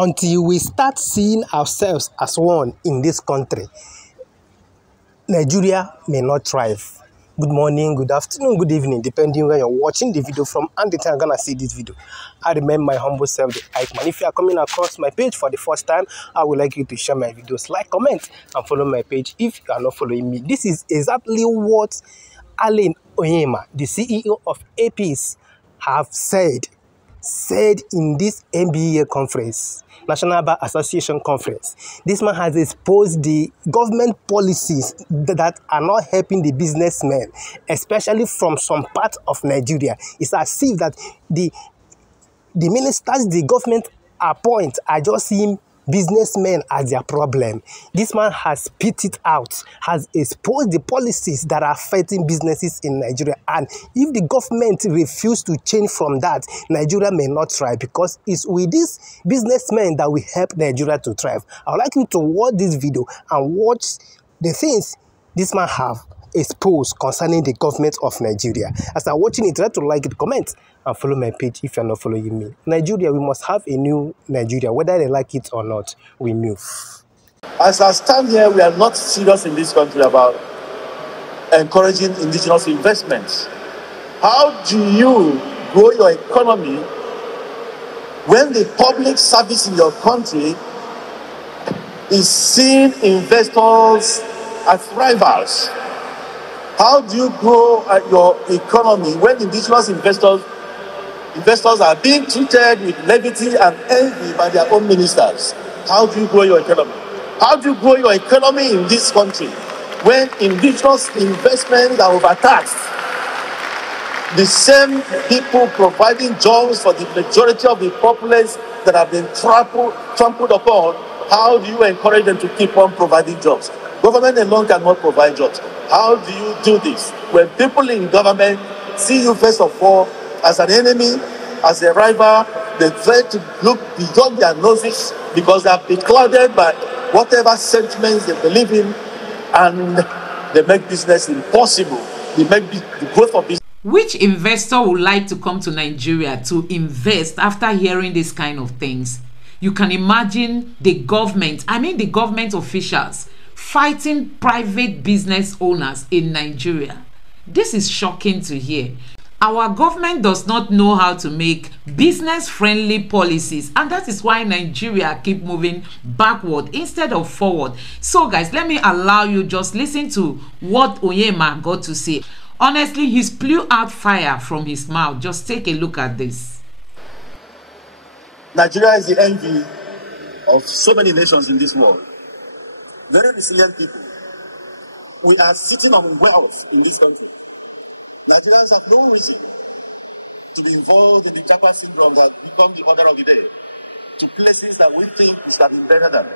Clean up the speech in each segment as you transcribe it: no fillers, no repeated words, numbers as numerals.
Until we start seeing ourselves as one in this country, Nigeria may not thrive. Good morning, good afternoon, good evening, depending where you're watching the video from and the time you're gonna see this video. I remain my humble self, the Ikeman. If you are coming across my page for the first time, I would like you to share my videos, like, comment, and follow my page if you are not following me. This is exactly what Alain Onyema, the CEO of APs, have said in this NBA conference, National Bar Association conference. This man has exposed the government policies that are not helping the businessmen, especially from some parts of Nigeria. It's as if that the ministers the government appoint are just seeing businessmen as their problem. This man has spit it out, has exposed the policies that are affecting businesses in Nigeria. And if the government refuses to change from that, Nigeria may not thrive, because it's with these businessmen that we help Nigeria to thrive. I would like you to watch this video and watch the things this man have exposed concerning the government of Nigeria. As I'm watching it, try to like it, comment, and follow my page if you're not following me. Nigeria, we must have a new Nigeria. Whether they like it or not, we move. As I stand here, we are not serious in this country about encouraging indigenous investments. How do you grow your economy when the public service in your country is seeing investors as rivals? How do you grow your economy when indigenous investors are being treated with levity and envy by their own ministers? How do you grow your economy? How do you grow your economy in this country when indigenous investments are overtaxed? The same people providing jobs for the majority of the populace that have been trampled upon, how do you encourage them to keep on providing jobs? Government alone cannot provide jobs. How do you do this? When people in government see you first of all as an enemy, as a rival, they try to look beyond their noses because they are beclouded by whatever sentiments they believe in, and they make business impossible. They make the growth of business. Which investor would like to come to Nigeria to invest after hearing these kind of things? You can imagine the government officials fighting private business owners in Nigeria. This is shocking to hear. Our government does not know how to make business-friendly policies, and that is why Nigeria keep moving backward instead of forward. So guys, let me allow you just listen to what Onyema got to say. Honestly, he blew out fire from his mouth. Just take a look at this. Nigeria is the envy of so many nations in this world. Very resilient people. We are sitting on wealth in this country. Nigerians have no reason to be involved in the Japa syndrome that become the order of the day, to places that we think we should have been better than.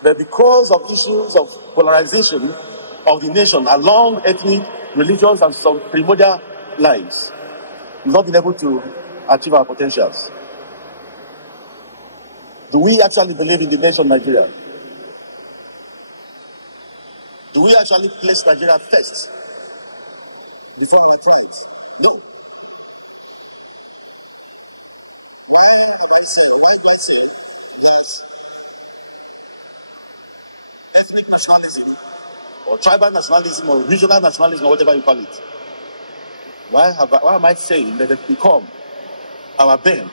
But because of issues of polarization of the nation along ethnic, religious, and some primordial lines, we've not been able to achieve our potentials. Do we actually believe in the nation Nigeria? Do we actually place Nigeria first before our tribes? No. Why do I say that ethnic nationalism or tribal nationalism or regional nationalism or whatever you call it? Why am I saying that it become our bane?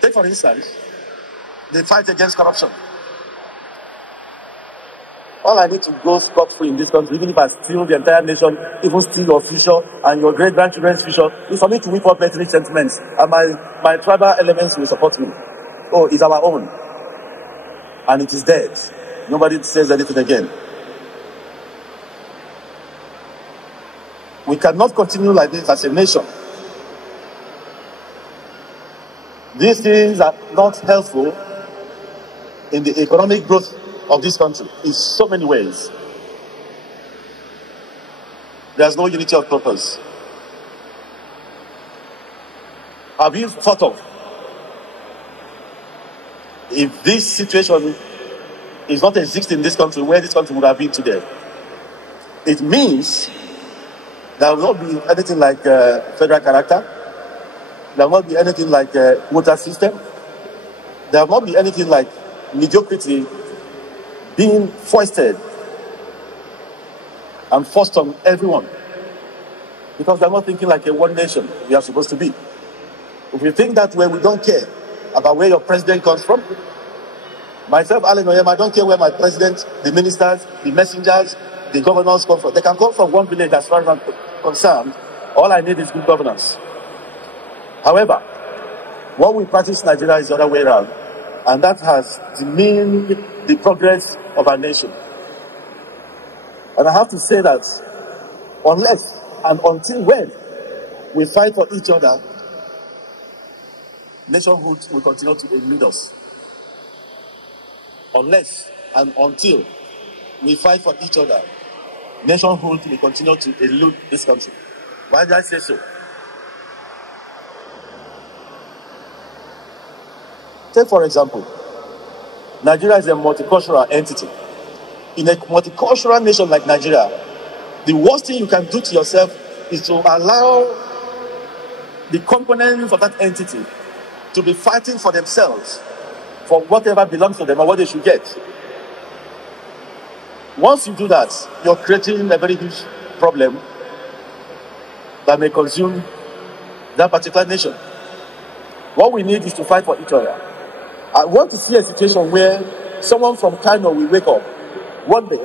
Take for instance, the fight against corruption. All I need to go scot-free in this country, even if I steal the entire nation, even steal your future and your great-grandchildren's future, is for me to whip up ethnic sentiments, and my tribal elements will support me. Oh, it's our own. And it is dead. Nobody says anything again. We cannot continue like this as a nation. These things are not helpful in the economic growth of this country in so many ways. There's no unity of purpose. Have you thought of if this situation is not existing in this country, where this country would have been today? It means there will not be anything like federal character. There will not be anything like a quota system. There will not be anything like mediocrity being foisted and forced on everyone. Because they're not thinking like a one nation we are supposed to be. If we think that way, we don't care about where your president comes from. Myself, Alan Oyem, I don't care where my president, the ministers, the messengers, the governors come from. They can come from one village as far as I'm concerned. All I need is good governance. However, what we practice in Nigeria is the other way around, and that has demeaned the progress of our nation. And I have to say that unless and until when we fight for each other, nationhood will continue to elude us. Unless and until we fight for each other, nationhood will continue to elude this country. Why did I say so? Take, for example, Nigeria is a multicultural entity. In a multicultural nation like Nigeria, the worst thing you can do to yourself is to allow the components of that entity to be fighting for themselves, for whatever belongs to them or what they should get. Once you do that, you're creating a very huge problem that may consume that particular nation. What we need is to fight for each other. I want to see a situation where someone from Kano will wake up one day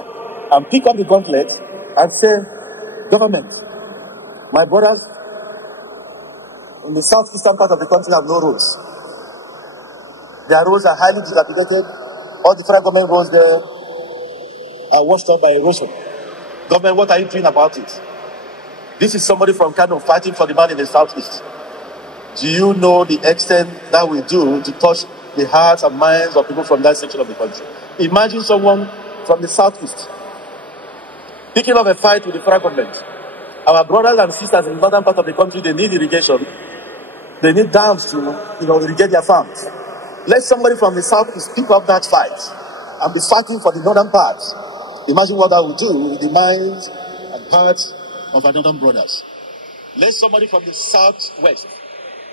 and pick up the gauntlet and say, government, my brothers in the southeastern part of the country have no roads. Their roads are highly dilapidated. All the federal government roads there are washed up by erosion. Government, what are you doing about it? This is somebody from Kano fighting for the man in the southeast. Do you know the extent that we do to touch the hearts and minds of people from that section of the country? Imagine someone from the southeast picking up a fight with the federal government. Our brothers and sisters in the northern part of the country, they need irrigation. They need dams to, irrigate their farms. Let somebody from the southeast pick up that fight and be fighting for the northern part. Imagine what that would do with the minds and hearts of our northern brothers. Let somebody from the southwest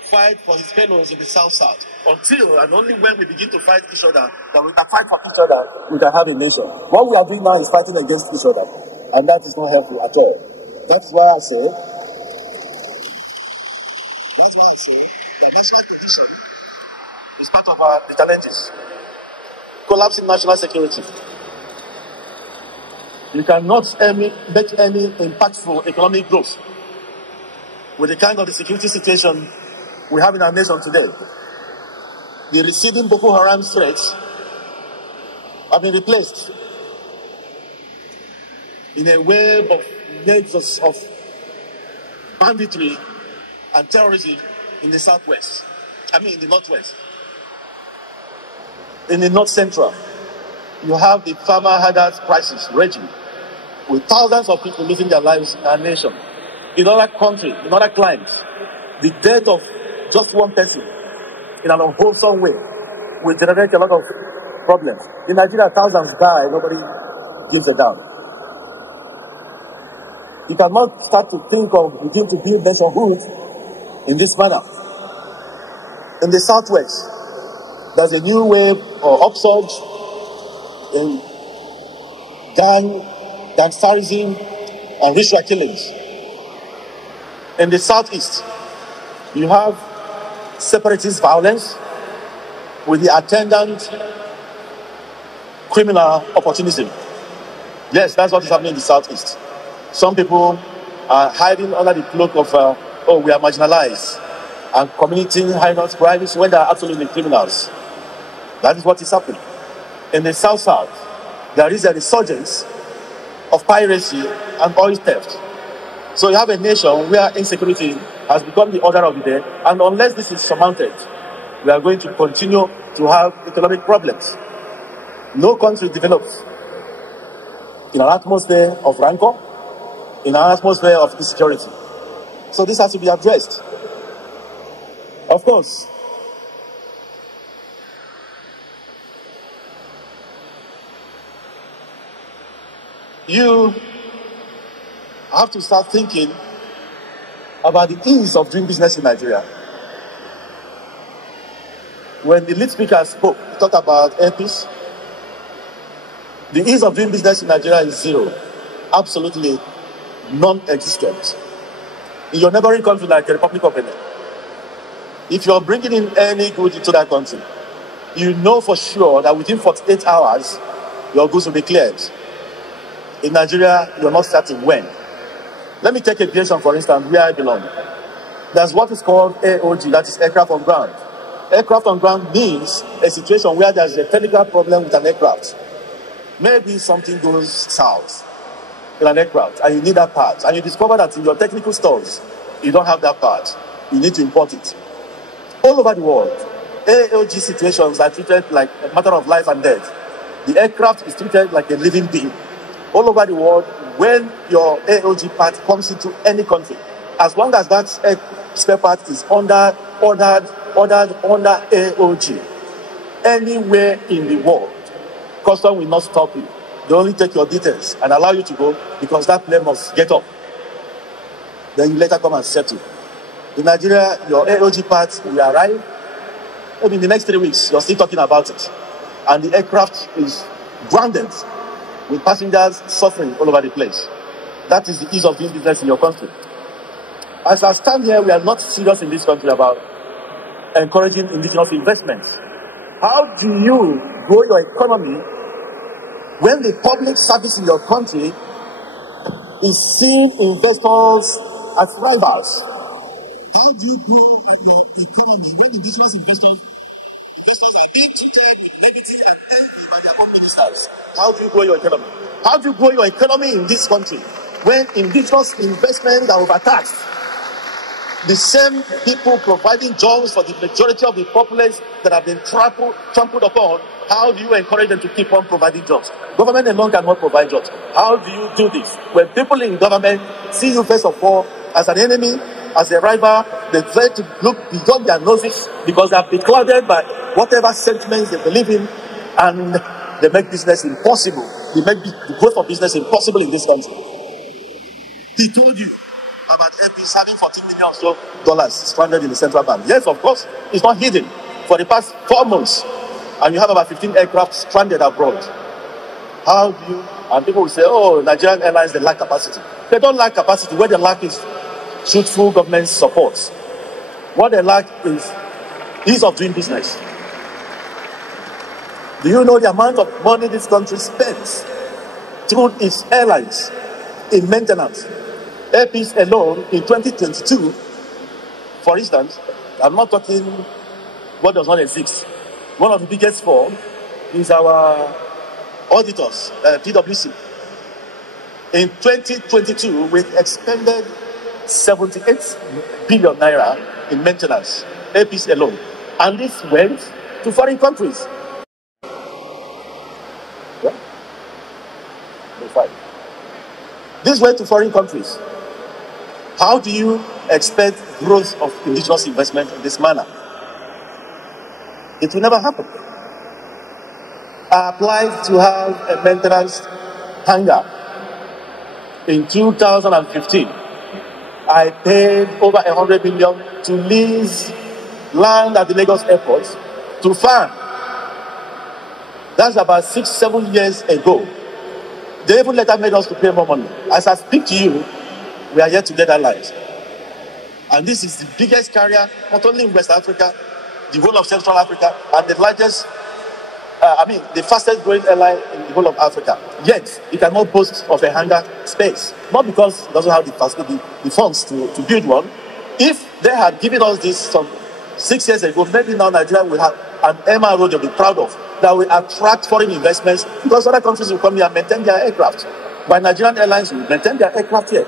fight for his fellows in the south-south. Until and only when we begin to fight each other, that we can fight for each other, we can have a nation. What we are doing now is fighting against each other. And that is not helpful at all. That's why I say that national cohesion is part of the challenges. Collapsing national security. You cannot make any impactful economic growth with the kind of the security situation we have in our nation today. The receding Boko Haram threats have been replaced in a wave of nexus of banditry and terrorism in the southwest. In the northwest. In the north central, you have the farmer herders crisis raging, with thousands of people losing their lives in our nation. In other countries, in other climes, the death of just one person in an unwholesome way will generate a lot of problems. In Nigeria, thousands die, nobody gives a damn. You cannot start to begin to build nationhood in this manner. In the southwest, there's a new wave or upsurge in gangsterism and ritual killings. In the southeast, you have separatist violence with the attendant criminal opportunism. Yes, that's what is happening in the southeast. Some people are hiding under the cloak of, we are marginalized, and committing heinous crimes when they are absolutely criminals. That is what is happening. In the south-south, there is a resurgence of piracy and oil theft. So you have a nation where insecurity has become the order of the day, and unless this is surmounted, we are going to continue to have economic problems. No country develops in an atmosphere of rancor, in an atmosphere of insecurity. So this has to be addressed. Of course, you have to start thinking about the ease of doing business in Nigeria. when the lead speaker spoke, he talked about airpeace. The ease of doing business in Nigeria is zero, absolutely non-existent. In your neighboring country like the Republic of Benin, if you're bringing in any goods into that country, you know for sure that within 48 hours, your goods will be cleared. In Nigeria, you're not starting when. Let me take aviation, for instance, where I belong. There's what is called AOG, that is aircraft on ground. Aircraft on ground means a situation where there's a technical problem with an aircraft. Maybe something goes south in an aircraft and you need that part, and you discover that in your technical stores, you don't have that part. You need to import it. All over the world, AOG situations are treated like a matter of life and death. The aircraft is treated like a living being. All over the world, when your AOG part comes into any country, as long as that spare part is ordered under AOG, anywhere in the world, custom will not stop you. They only take your details and allow you to go because that plane must get up. Then you later come and settle. In Nigeria, your AOG part will arrive. Maybe in the next 3 weeks, you're still talking about it. And the aircraft is grounded with passengers suffering all over the place. That is the ease of doing business in your country. As I stand here, we are not serious in this country about encouraging indigenous investments. How do you grow your economy when the public service in your country is seeing investors as rivals? How do you grow your economy when indigenous investors How do you grow your economy? How do you grow your economy in this country when indigenous investments are overtaxed? The same people providing jobs for the majority of the populace that have been trampled upon, how do you encourage them to keep on providing jobs? Government alone cannot provide jobs. How do you do this? When people in government see you first of all as an enemy, as a rival, they try to look beyond their noses because they have been clouded by whatever sentiments they believe in, and they make business impossible. They make the growth of business impossible in this country. He told you about airpeace having $14 million or so stranded in the central bank. Yes, of course, it's not hidden. For the past 4 months, and you have about 15 aircraft stranded abroad. How do you? And people will say, oh, Nigerian airlines, they lack capacity. They don't lack capacity. What they lack is truthful government support. What they lack is ease of doing business. Do you know the amount of money this country spends through its airlines in maintenance? Airpeace alone in 2022, for instance, I'm not talking what does not exist. One of the biggest four is our auditors, PwC. In 2022, we expended 78 billion naira in maintenance, Airpeace alone. And this went to foreign countries. Yeah? This went to foreign countries. How do you expect growth of indigenous investment in this manner? It will never happen. I applied to have a maintenance hangar in 2015. I paid over 100 million to lease land at the Lagos airport to farm. That's about 6-7 years ago. They even later made us to pay more money. As I speak to you, we are yet to get that light. And this is the biggest carrier, not only in West Africa, the whole of Central Africa, and the largest, the fastest growing airline in the whole of Africa. Yet, it cannot boast of a hangar space. Not because it doesn't have the funds to build one. If they had given us this some 6 years ago, maybe now Nigeria will have an MRO they'll be proud of, that will attract foreign investments, because other countries will come here and maintain their aircraft. But Nigerian airlines will maintain their aircraft here.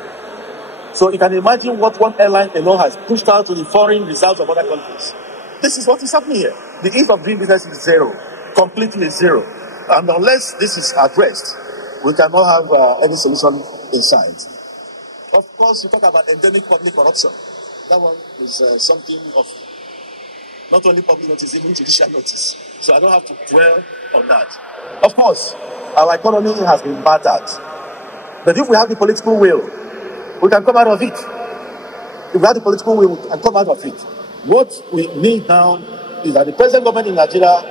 So you can imagine what one airline alone has pushed out to the foreign reserves of other countries. This is what is happening here. The ease of doing business is zero, completely zero. And unless this is addressed, we cannot have any solution in sight. Of course, you talk about endemic public corruption. That one is something of not only public notice, even judicial notice. So I don't have to dwell on that. Of course, our economy has been battered. But if we have the political will, we can come out of it. If we have the political will, we can come out of it. What we need now is that the present government in Nigeria,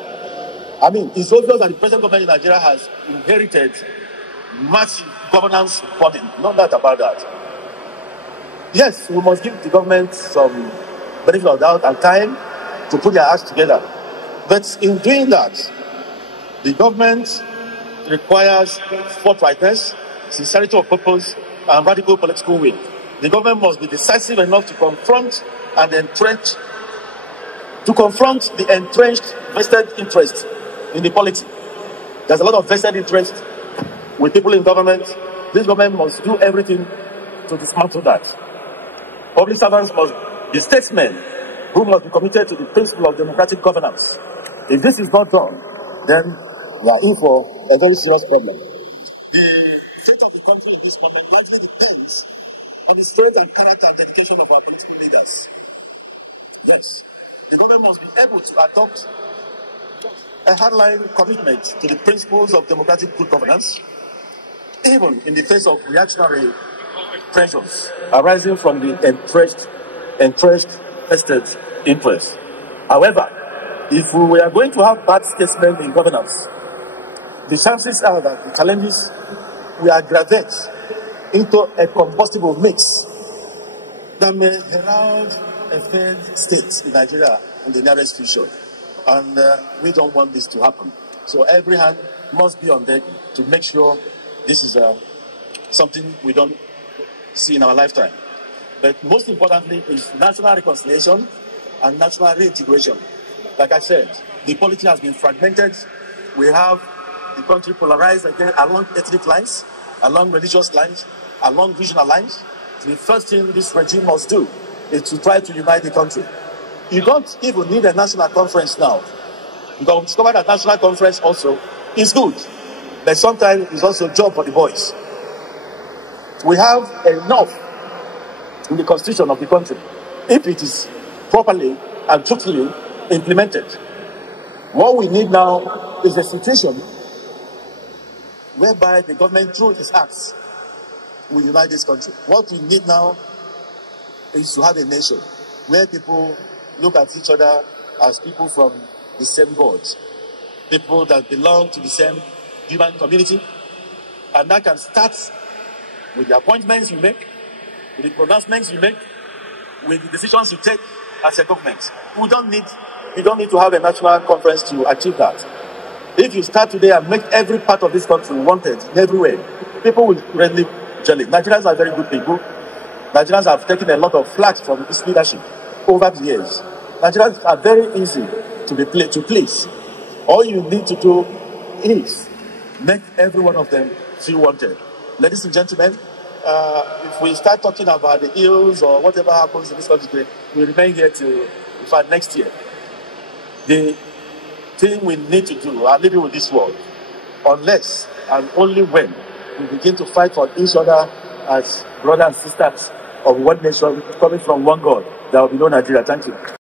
it's obvious that the present government in Nigeria has inherited massive governance burden. No doubt about that. Yes, we must give the government some benefit of doubt and time to put their acts together. But in doing that, the government requires forthrightness, sincerity of purpose, and radical political will. The government must be decisive enough to confront the entrenched vested interest in the polity. There's a lot of vested interest with people in government. This government must do everything to dismantle that. Public servants must be statesmen who must be committed to the principle of democratic governance. If this is not done, then we are in for a very serious problem. The fate of the country in this moment largely depends on the strength and character and dedication of our political leaders. Yes, the government must be able to adopt a hardline commitment to the principles of democratic good governance, even in the face of reactionary pressures arising from the entrenched vested interest. However, if we are going to have bad statesmen in governance, the chances are that the challenges will aggravate into a combustible mix that may herald a failed state in Nigeria in the nearest future. And we don't want this to happen. So every hand must be on deck to make sure this is something we don't see in our lifetime. But most importantly is national reconciliation and national reintegration. Like I said, the polity has been fragmented. We have the country polarized again along ethnic lines, along religious lines, along regional lines. The first thing this regime must do is to try to unite the country. You don't even need a national conference now. You can discover that national conference also is good, but sometimes it's also a job for the boys. We have enough in the constitution of the country if it is properly and truthfully implemented. What we need now is a situation whereby the government, through its acts, will unite this country. What we need now is to have a nation where people look at each other as people from the same God, people that belong to the same human community, and that can start with the appointments you make, with the pronouncements you make, with the decisions you take as a government. You don't need to have a national conference to achieve that. If you start today and make every part of this country wanted in every way, people will readily jelly. Nigerians are very good people. Nigerians have taken a lot of flack from this leadership over the years. Nigerians are very easy to please. All you need to do is make every one of them feel wanted. Ladies and gentlemen, if we start talking about the ills or whatever happens in this country, we remain here till, in fact, next year. The thing we need to do, are living with this world, unless and only when we begin to fight for each other as brothers and sisters of one nation, coming from one God, there will be no Nigeria. Thank you.